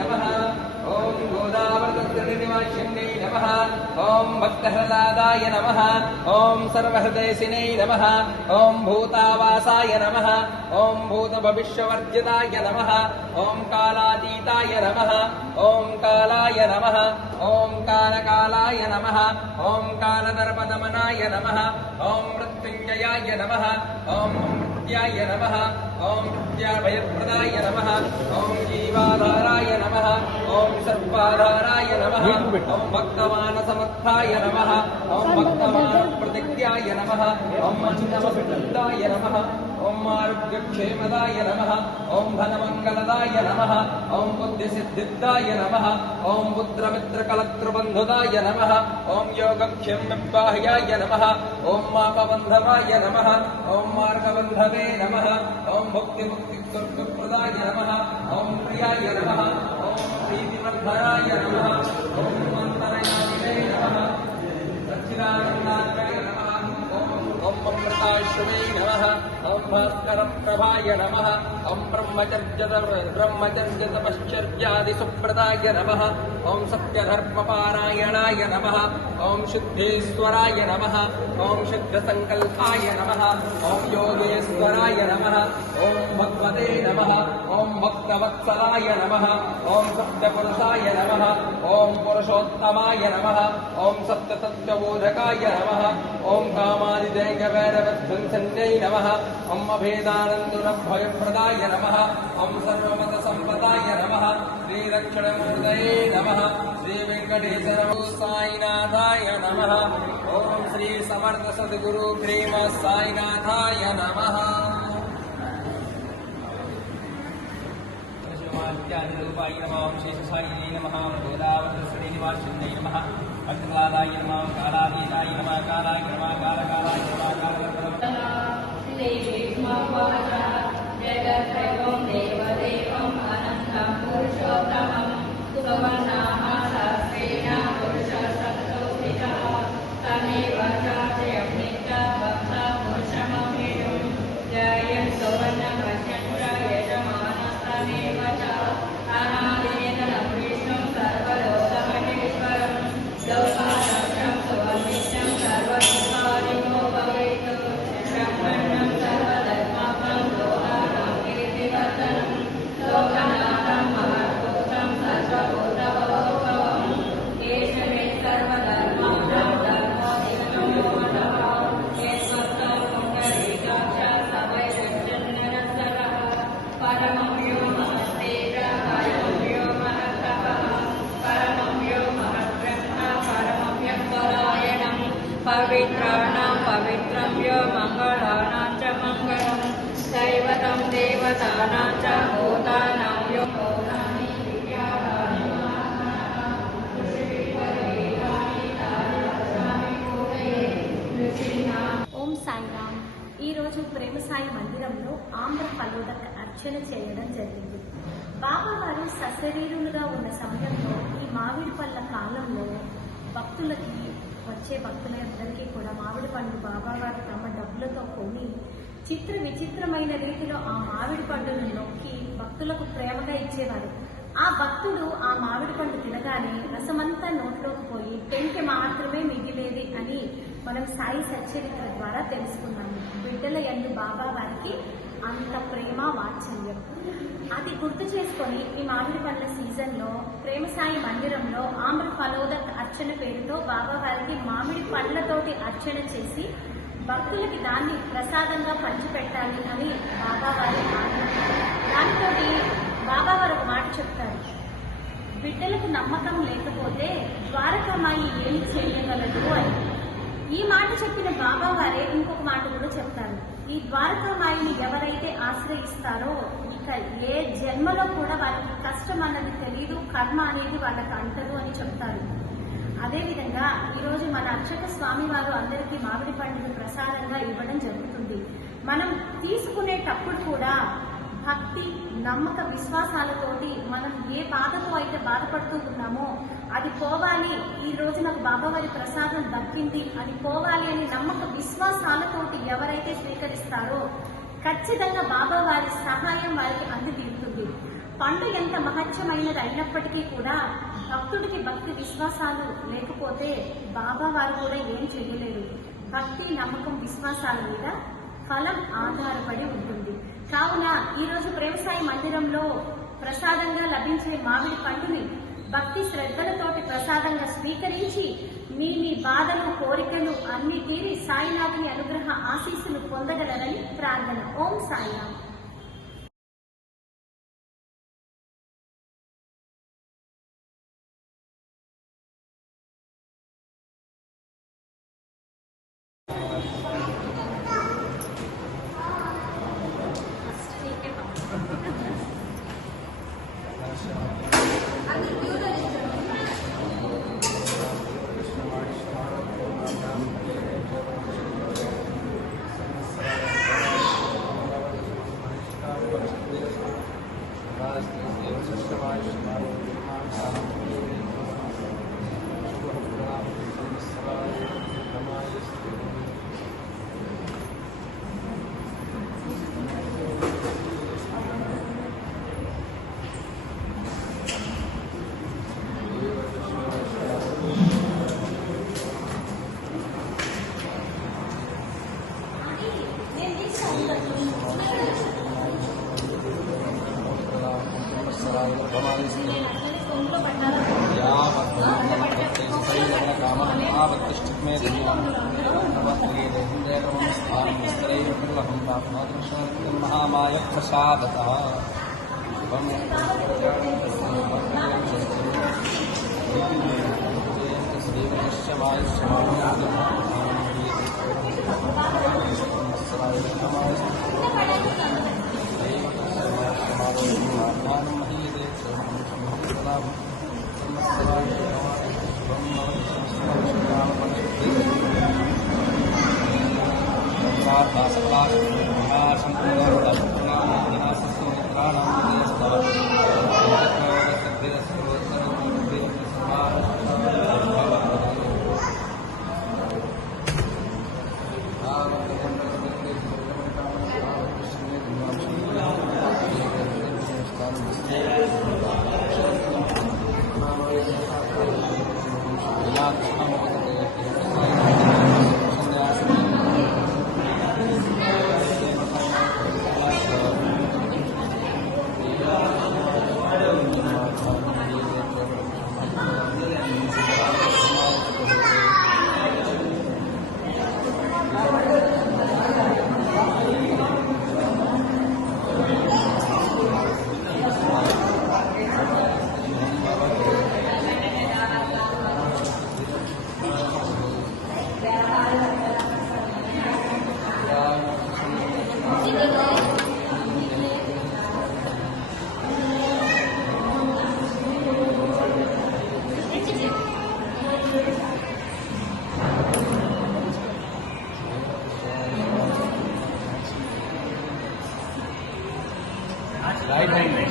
नमः ओम गोदावृतनिवासिन्यै नमः ओम भक्तहृदाय नमः ओम सर्वहृदयसिनै नमः ओम भूतावासाय नमः ओम भूतभविष्यवर्जिताय नमः ओम कालातीताय नमः ओम कालाय नमः ओम कालकालाय नमः ओम कालदर्पदमनाय नमः ओम मृत्युञ्जयाय नमः ओम मृत्याय नमः ओम मृत्याभयप्रदाय नमः ओम जीवाधाराय नमः ओम सर्वाधाराय नमः ओम भक्तमानसमर्थाय नमः ओम भक्तमानप्रतिज्ञाय नमः ओम अन्नमपिण्डाय नमः ओम आरोग्यक्षेमदाय नमः ओम धनमङ्गलदाय नमः ओम बुद्धिसिद्धिदाय नमः ओम पुत्रमित्रकलत्रबन्धुदाय नमः ओम योगक्षेमबाह्याय नमः ओम मापबन्धवाय नमः ओम मार्गबन्धवे नमः ओम भुक्तिमुक्तिस्वर्गप्रदाय नमः ओम प्रियाय नमः ओम प्रीतिवर्धनाय नमः ओम मन्त्रयामिने नमः सच्चिदानन्दाय नमः ओम अमृताश्रमे नमः ओम भास्करप्रभाय नमः ओम ब्रह्मचर्यतपश्चर्यादिसुप्रदाय नमः ओम सत्यधर्मपारायणाय नमः ओम शुद्धेश्वराय नमः ओम शुद्धसङ्कल्पाय नमः ओम योगेश्वराय नमः ओम भगवते नमः ओम भक्तवत्सलाय नमः ओम सत्यपुरुषाय नमः ओम पुरुषोत्तमाय नमः ओम सत्यतत्त्वबोधकाय नमः ओम कामादिदैकवैरवध्वंसन्यै नमः ओम अभेदानन्दुरभयप्रदाय नमः ओम सर्वमतसम्पदाय नमः श्रीरक्षणमूर्तये नमः श्रीवेङ्कटेश्वर साईनाथाय नमः ओम श्री समर्थ सद्गुरु प्रेम साईनाथाय नमः रूपाय नमः ओम शेषशायिने नमः गोदावृतश्रीनिवासिन्यै नमः अग्निलादाय नमः कालातीताय नमः कालाय नमः कालकालाय नमः जगत्रयं देवदेवम् अनन्तं पुरुषोत्तमं सुवर्णाः शास्त्रेण पुरुषसत्त्वस्थितः तमेव चार्यं नित्यभक्ता पुरुषमभेयं जयं सुवर्णभद्रं च यजमानस्तमेव च अनादिनिधनं विष्णुं सर्वलोकमहेश्वरं लोकारक्षं सुवर्णितं सर्वसंसारिणो भवेत् ब्रह्मण्यं सर्वधर्मात्मं लोकानां कीर्तिवर्धनं लोकनाथं महत्भूतं सर्वभूतभवोद्भवं केशवे सर्वधर्माणां धर्मोऽधिगमः केशवः पुण्डरीकाक्ष सवैश्चन्द्रनरः परमं यो महस्तेज परमं यो महत्तपः परमं यो महद्ब्रह्म परमं यत्परायणं पवित्राणां पवित्रं यो मङ्गलानां च मङ्गलं दैवतं देवतानां च भूतानां यो भूतानि विद्यावानि ఓం సాయిరామ్. ఈరోజు ప్రేమ సాయి మందిరంలో ఆమ్ర ఫలోదక అర్చన చేయడం జరిగింది. బాబావారు సశరీరులుగా ఉన్న సమయంలో ఈ మామిడి పళ్ళ కాలంలో భక్తులకి వచ్చే భక్తులందరికీ కూడా మామిడి పండు బాబావారు తమ డబ్బులతో కొని చిత్ర విచిత్రమైన రీతిలో ఆ మామిడి పండును నొక్కి భక్తులకు ప్రేమగా ఇచ్చేవారు. ఆ భక్తుడు ఆ మామిడి పండు తినగానే రసమంతా నోట్లోకి పోయి పెంకె మాత్రమే మిగిలేది అని మనం సాయి సచ్చరిత్ర ద్వారా తెలుసుకున్నాము. బిడ్డల యందు బాబా వారికి అంత ప్రేమ వాత్సల్యం. అది గుర్తు చేసుకొని ఈ మామిడి పండ్ల సీజన్లో ప్రేమ సాయి మందిరంలో ఆమ్ర ఫలోదక అర్చన పేరుతో బాబా వారికి మామిడి పండ్లతోటి అర్చన చేసి భక్తులకి దాన్ని ప్రసాదంగా పంచిపెట్టాలి అని బాబావారి ఆజ్ఞ. దానితో బాబావారు ఒక మాట చెప్తారు, బిడ్డలకు నమ్మకం లేకపోతే ద్వారకామాయి ఏమి చేయగలదు అని. ఈ మాట చెప్పిన బాబావారే ఇంకొక మాట కూడా చెప్తారు, ఈ ద్వారకామాయిని ఎవరైతే ఆశ్రయిస్తారో ఇక ఏ జన్మలో కూడా వాళ్ళకి కష్టం అన్నది తెలియదు, కర్మ అనేది వాళ్ళకి అంటదు అని చెప్తారు. అదేవిధంగా ఈరోజు మన అర్చక స్వామి వారు అందరికీ మామిడి పండుగ ప్రసాదంగా ఇవ్వడం జరుగుతుంది. మనం తీసుకునేటప్పుడు కూడా భక్తి, నమ్మక, విశ్వాసాలతోటి మనం ఏ బాధతో అయితే బాధపడుతూ ఉన్నామో అది పోవాలి, ఈ రోజు నాకు బాబావారి ప్రసాదం దక్కింది, అది పోవాలి అని నమ్మక విశ్వాసాలతోటి ఎవరైతే స్వీకరిస్తారో ఖచ్చితంగా బాబావారి సహాయం వారికి అంది తీరుతుంది. పండు ఎంత మహత్యమైనది అయినప్పటికీ కూడా భక్తుడికి భక్తి విశ్వాసాలు లేకపోతే బాబా వారు కూడా ఏం చేయలేరు. భక్తి, నమ్మకం, విశ్వాసాల మీద ఫలం ఆధారపడి ఉంటుంది. కావున ఈరోజు ప్రేమసాయి మందిరంలో ప్రసాదంగా లభించే మామిడి పండుని భక్తి శ్రద్ధలతోటి ప్రసాదంగా స్వీకరించి మీ బాధలు, కోరికలు అన్ని తీరి సాయినాథుని అనుగ్రహ ఆశీస్సులు పొందగలరని ప్రార్థన. ఓం సాయినాథ్. महामाय प्रसादतः right hand.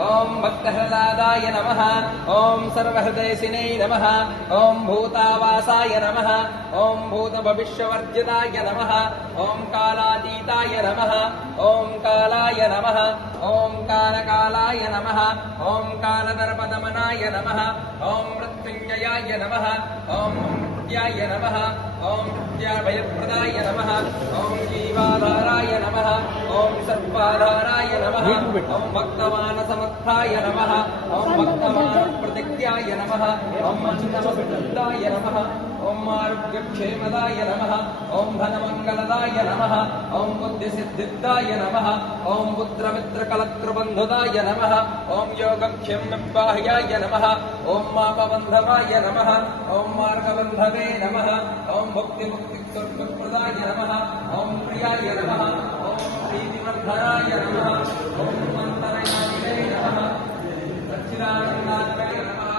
ओम भक्तहृदाय नमः। ओम सर्वहृदयसिने नमः। ओम भूतावासाय नमः। ओम भूतभविष्यवर्जिताय नमः। ओम कालातीताय नमः। ओम कालाय नमः। ओम कालकालाय नमः। ओम कालदर्पदमनाय नमः। ओम मृत्युंजयाय नमः। ओम मृत्याय नमः। ओम प्रत्याभयप्रदाय नमः ओम जीवाधाराय नमः ओम सर्वाधाराय नमः ओम भक्तमानसमर्थाय नमः ओम भक्तमानप्रतिज्ञाय नमः ओम नमस्कृताय नमः ओम आरोग्यक्षेमदाय नमः ओम धनमङ्गलदाय नमः ओम बुद्धिसिद्धिदाय नमः ओम पुत्रमित्रकलत्रबन्धुदाय नमः ओम योगक्षेमबाह्याय नमः ओम मापबन्धवाय नमः ओम मार्गबन्धवे नमः ओम भुक्तिमुक्तिस्वर्गप्रदाय नमः ओम प्रियाय नमः ओम प्रीतिवर्धनाय नमः ओम मन्त्रयामिने नमः सच्चिदानन्दात्मने नमः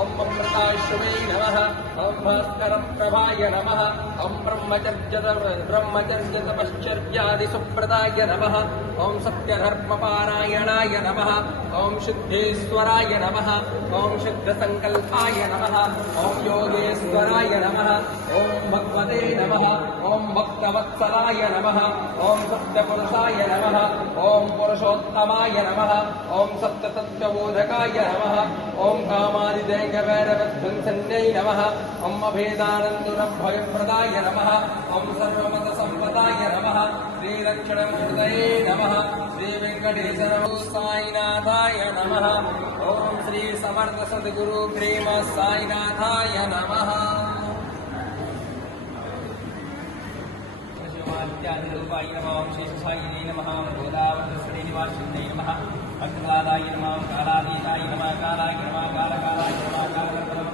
ओम अमृताश्वमे नमः ओम भास्करप्रभाय नमः ओम ब्रह्मचर्यतपश्चर्यादिसुप्रदाय नमः ओम सत्यधर्मपारायणाय नमः ओम शुद्धेश्वराय नमः ओम शुद्धसङ्कल्पाय नमः ओम योगेश्वराय नमः ओम भगवते नमः ओम भक्तवत्सलाय नमः ओम सत्यपुरुषाय नमः ओम पुरुषोत्तमाय नमः ओम सत्यतत्त्वबोधकाय नमः ओम कामादिदैकवैरवध्वंसन्यै नमः ओम अभेदानन्दुरभयप्रदाय नमः ओम सर्वमतसम्पदाय नमः श्रीदक्षिणमूर्तये नमः श्रीवेङ्कटेशनमो साईनाथाय नमः ओम श्री समर्थ सद्गुरु प्रेम साईनाथाय नमः शिवात्यादिरूपाय नमः ओम शेषशायिने नमः गोदावरश्रीनिवासिन्यै नमः अग्निवादाय नमः कालातीताय नमः कालाय नमः कालकालाय नमः